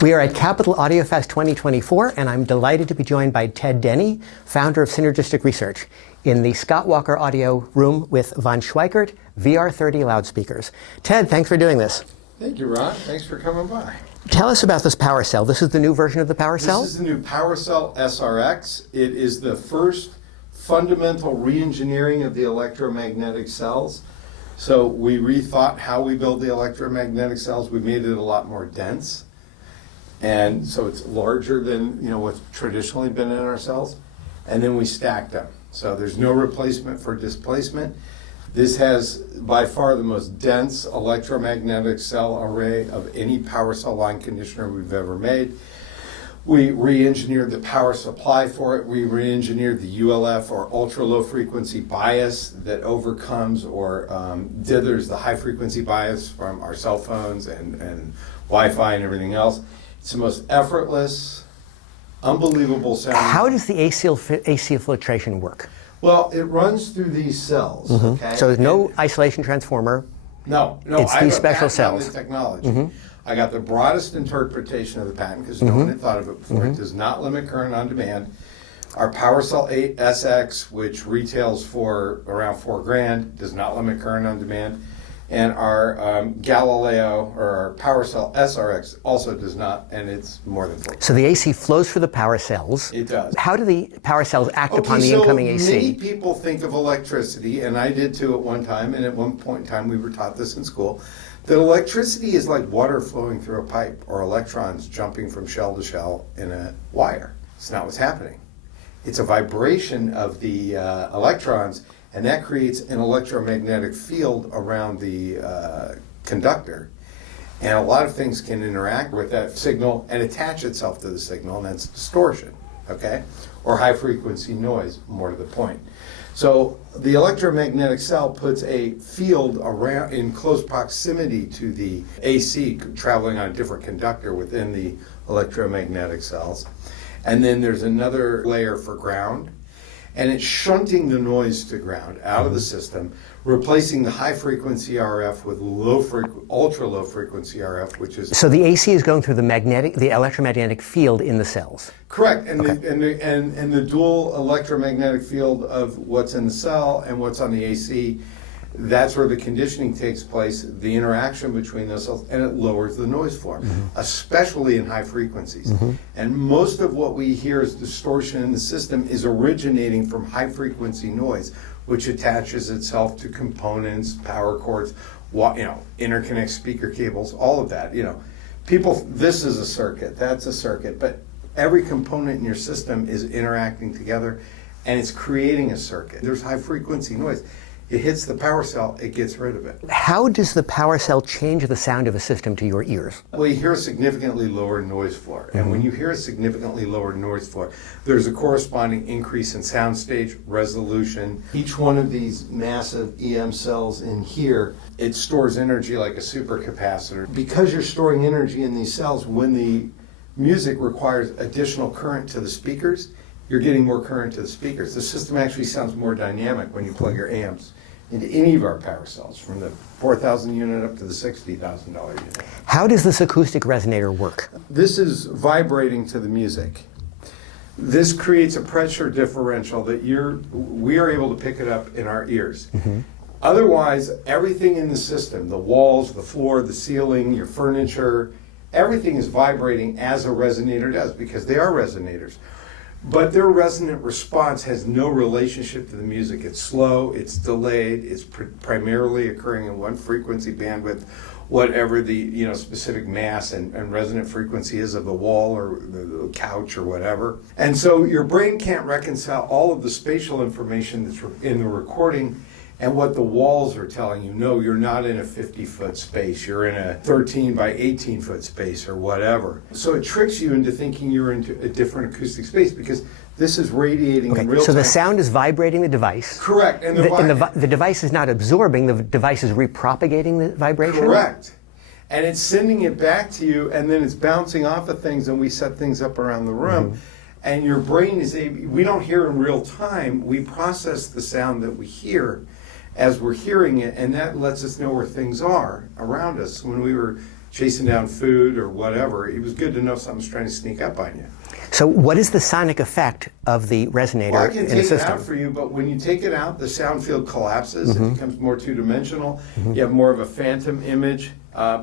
We are at Capital AudioFest 2024, and I'm delighted to be joined by Ted Denney, founder of Synergistic Research, in the Scott Walker Audio Room with Von Schweikert VR30 loudspeakers. Ted, thanks for doing this. Thank you, Ron. Thanks for coming by. Tell us about this PowerCell. This is the new version of the PowerCell? This is the new PowerCell SRX. It is the first fundamental re-engineering of the electromagnetic cells. So we rethought how we build the electromagnetic cells. We made it a lot more dense. And so it's larger than what's traditionally been in our cells. And then we stacked them. So there's no replacement for displacement. This has by far the most dense electromagnetic cell array of any PowerCell line conditioner we've ever made. We re-engineered the power supply for it. We re-engineered the ULF, or ultra low frequency bias, that overcomes or dithers the high frequency bias from our cell phones and Wi-Fi and everything else. It's the most effortless, unbelievable sound. How does the AC filtration work? Well, it runs through these cells. Mm-hmm. Okay? So there's no isolation transformer. No. It's these special cells. This technology. Mm-hmm. I got the broadest interpretation of the patent because no one had thought of it before. It does not limit current on demand. Our PowerCell SX, which retails for around $4,000, does not limit current on demand. And our Galileo, or our PowerCell SRX, also does not, and it's more than 4. So the AC flows through the power cells. It does. How do the power cells act upon the incoming AC? Many people think of electricity, and I did too at one time, and at one point in time we were taught this in school, that electricity is like water flowing through a pipe or electrons jumping from shell to shell in a wire. It's not what's happening. It's a vibration of the electrons, and that creates an electromagnetic field around the conductor. And a lot of things can interact with that signal and attach itself to the signal, and that's distortion, okay? Or high frequency noise, more to the point. So the electromagnetic cell puts a field around in close proximity to the AC traveling on a different conductor within the electromagnetic cells. And then there's another layer for ground. And it's shunting the noise to ground out of the system, replacing the high frequency RF with ultra low frequency RF, which is... So the AC is going through the electromagnetic field in the cells. Correct, and the dual electromagnetic field of what's in the cell and what's on the AC, that's where the conditioning takes place, the interaction between those cells, and it lowers the noise floor, especially in high frequencies. And most of what we hear as distortion in the system is originating from high frequency noise, which attaches itself to components, power cords, interconnect speaker cables, all of that. This is a circuit, that's a circuit, but every component in your system is interacting together, and it's creating a circuit. There's high frequency noise. It hits the power cell, it gets rid of it. How does the power cell change the sound of a system to your ears? Well, you hear a significantly lower noise floor. And when you hear a significantly lower noise floor, there's a corresponding increase in soundstage resolution. Each one of these massive EM cells in here, it stores energy like a supercapacitor. Because you're storing energy in these cells, when the music requires additional current to the speakers, you're getting more current to the speakers. The system actually sounds more dynamic when you plug your amps into any of our power cells, from the 4,000 unit up to the $60,000 unit. How does this acoustic resonator work? This is vibrating to the music. This creates a pressure differential that we are able to pick it up in our ears. Otherwise, everything in the system, the walls, the floor, the ceiling, your furniture, everything is vibrating as a resonator does, because they are resonators. But their resonant response has no relationship to the music. It's slow, it's delayed, it's primarily occurring in one frequency bandwidth, whatever the specific mass and resonant frequency is of the wall or the couch or whatever. And so your brain can't reconcile all of the spatial information that's in the recording and what the walls are telling you. No, you're not in a 50-foot space. You're in a 13 by 18-foot space or whatever. So it tricks you into thinking you're into a different acoustic space because this is radiating in real time. So the sound is vibrating the device. Correct. And the device is not absorbing, the device is repropagating the vibration? Correct. And it's sending it back to you, and then it's bouncing off of things, and we set things up around the room. And your brain is we don't hear in real time, we process the sound that we hear as we're hearing it, and that lets us know where things are around us. When we were chasing down food or whatever, it was good to know something's trying to sneak up on you. So what is the sonic effect of the resonator Well, I can in the take it system? out for you, but when you take it out, the sound field collapses. Mm-hmm. It becomes more two-dimensional. You have more of a phantom image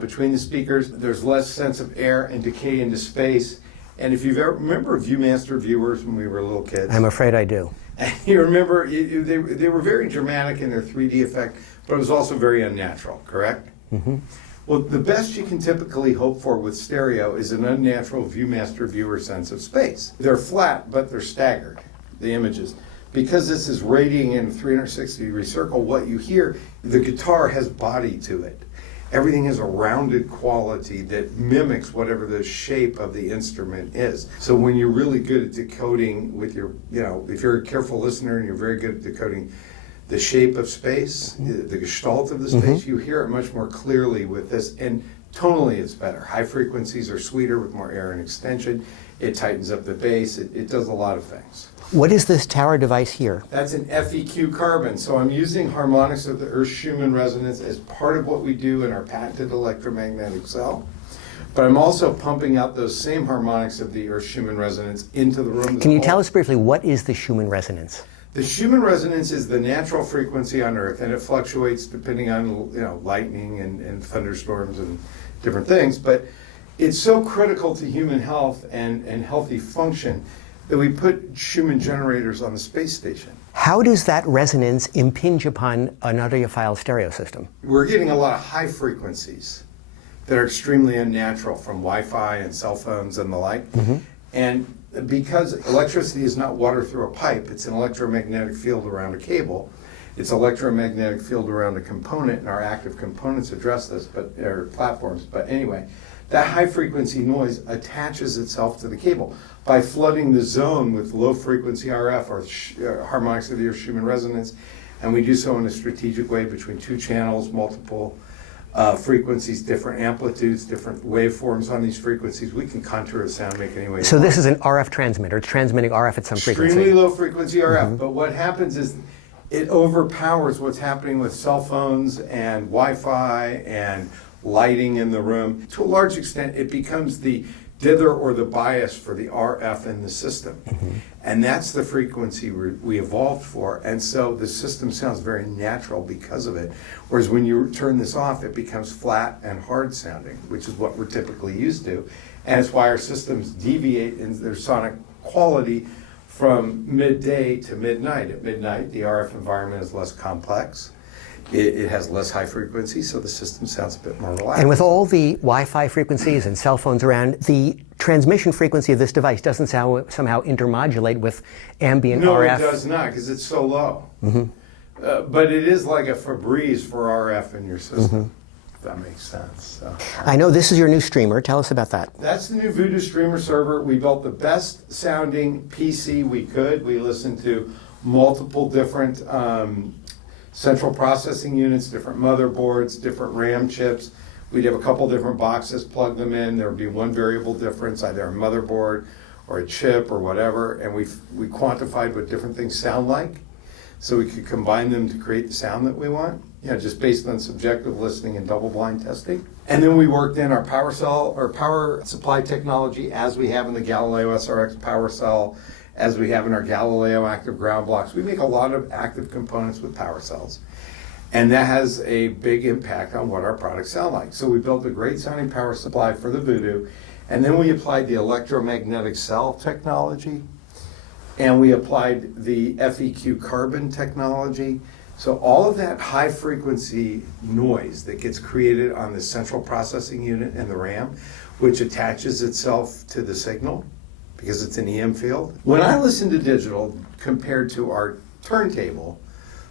between the speakers. There's less sense of air and decay into space. And if you've ever remember Viewmaster viewers when we were little kids, I'm afraid I do. and you remember they were very dramatic in their 3D effect, but it was also very unnatural. Correct? Mm-hmm. Well, the best you can typically hope for with stereo is an unnatural Viewmaster viewer sense of space. They're flat, but they're staggered, the images. Because this is radiating in a 360-degree circle, what you hear, the guitar has body to it. Everything has a rounded quality that mimics whatever the shape of the instrument is. So when you're really good at decoding with your, if you're a careful listener and you're very good at decoding the shape of space, the gestalt of the space, you hear it much more clearly with this. And tonally it's better. High frequencies are sweeter with more air and extension. It tightens up the bass. It does a lot of things. What is this tower device here? That's an FEQ Carbon. So I'm using harmonics of the Earth Schumann resonance as part of what we do in our patented electromagnetic cell. But I'm also pumping out those same harmonics of the Earth Schumann resonance into the room. Can you tell us briefly, what is the Schumann resonance? The Schumann resonance is the natural frequency on Earth, and it fluctuates depending on lightning and thunderstorms and different things. But it's so critical to human health and healthy function that we put Schumann generators on the space station. How does that resonance impinge upon an audiophile stereo system? We're getting a lot of high frequencies that are extremely unnatural from Wi-Fi and cell phones and the like. And because electricity is not water through a pipe, it's an electromagnetic field around a cable. It's electromagnetic field around a component, and our active components address this, or platforms. But anyway, that high frequency noise attaches itself to the cable by flooding the zone with low frequency RF or harmonics of the Earth Schumann resonance, and we do so in a strategic way between two channels, multiple frequencies, different amplitudes, different waveforms on these frequencies. We can contour a sound, make any way. So this is an RF transmitter. It's transmitting RF at some frequency. Extremely low frequency RF, but what happens is it overpowers what's happening with cell phones and Wi-Fi and lighting in the room. To a large extent, it becomes the dither or the bias for the RF in the system. And that's the frequency we evolved for. And so the system sounds very natural because of it. Whereas when you turn this off, it becomes flat and hard sounding, which is what we're typically used to. And it's why our systems deviate in their sonic quality from midday to midnight. At midnight, the RF environment is less complex. It has less high frequency, so the system sounds a bit more relaxed. And with all the Wi-Fi frequencies and cell phones around, the transmission frequency of this device doesn't somehow intermodulate with ambient no, RF? No, it does not, because it's so low. But it is like a Febreze for RF in your system, if that makes sense. So. I know this is your new streamer. Tell us about that. That's the new Voodoo streamer server. We built the best sounding PC we could. We listened to multiple different central processing units, different motherboards, different RAM chips. We'd have a couple different boxes, plug them in. There would be one variable difference, either a motherboard or a chip or whatever, and we quantified what different things sound like, so we could combine them to create the sound that we want, just based on subjective listening and double-blind testing. And then we worked in our PowerCell or power supply technology, as we have in the Galileo SRX PowerCell, as we have in our Galileo active ground blocks. We make a lot of active components with power cells. And that has a big impact on what our products sound like. So we built a great sounding power supply for the Voodoo, and then we applied the electromagnetic cell technology, and we applied the FEQ Carbon technology. So all of that high frequency noise that gets created on the central processing unit and the RAM, which attaches itself to the signal, because it's an EM field. When I listen to digital compared to our turntable,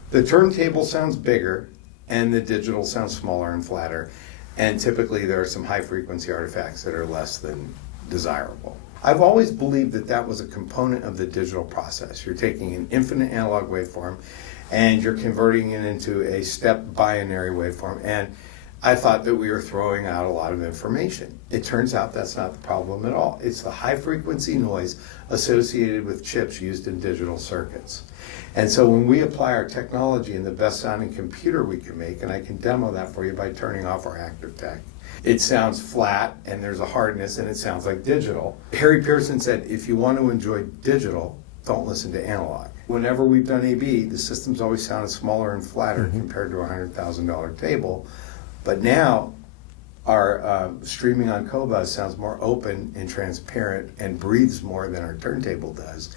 the turntable sounds bigger and the digital sounds smaller and flatter. And typically there are some high frequency artifacts that are less than desirable. I've always believed that that was a component of the digital process. You're taking an infinite analog waveform and you're converting it into a step binary waveform. And I thought that we were throwing out a lot of information. It turns out that's not the problem at all. It's the high frequency noise associated with chips used in digital circuits. And so when we apply our technology in the best sounding computer we can make, and I can demo that for you by turning off our active tech, it sounds flat and there's a hardness and it sounds like digital. Harry Pearson said, if you want to enjoy digital, don't listen to analog. Whenever we've done A/B, the systems always sounded smaller and flatter compared to a $100,000 table. But now our streaming on Qobuz sounds more open and transparent and breathes more than our turntable does.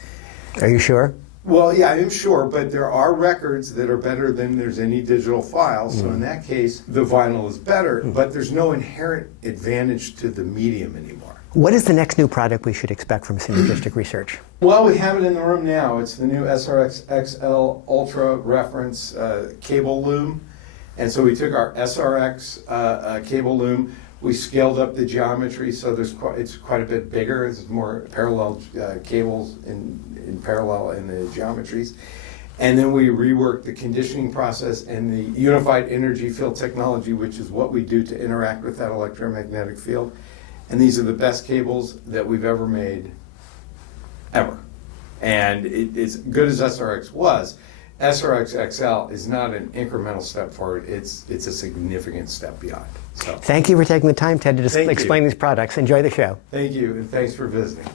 Are you sure? Well, yeah, I'm sure, but there are records that are better than there's any digital file. So in that case, the vinyl is better, but there's no inherent advantage to the medium anymore. What is the next new product we should expect from Synergistic Research? Well, we have it in the room now. It's the new SRX XL Ultra reference cable loom. And so we took our SRX cable loom, we scaled up the geometry so it's quite a bit bigger. It's more parallel cables in parallel in the geometries. And then we reworked the conditioning process and the unified energy field technology, which is what we do to interact with that electromagnetic field. And these are the best cables that we've ever made, ever. And as good as SRX was, SRX XL is not an incremental step forward. It's a significant step beyond. So, Thank you for taking the time, Ted, to Thank you. explain these products. Enjoy the show. thank you, and thanks for visiting.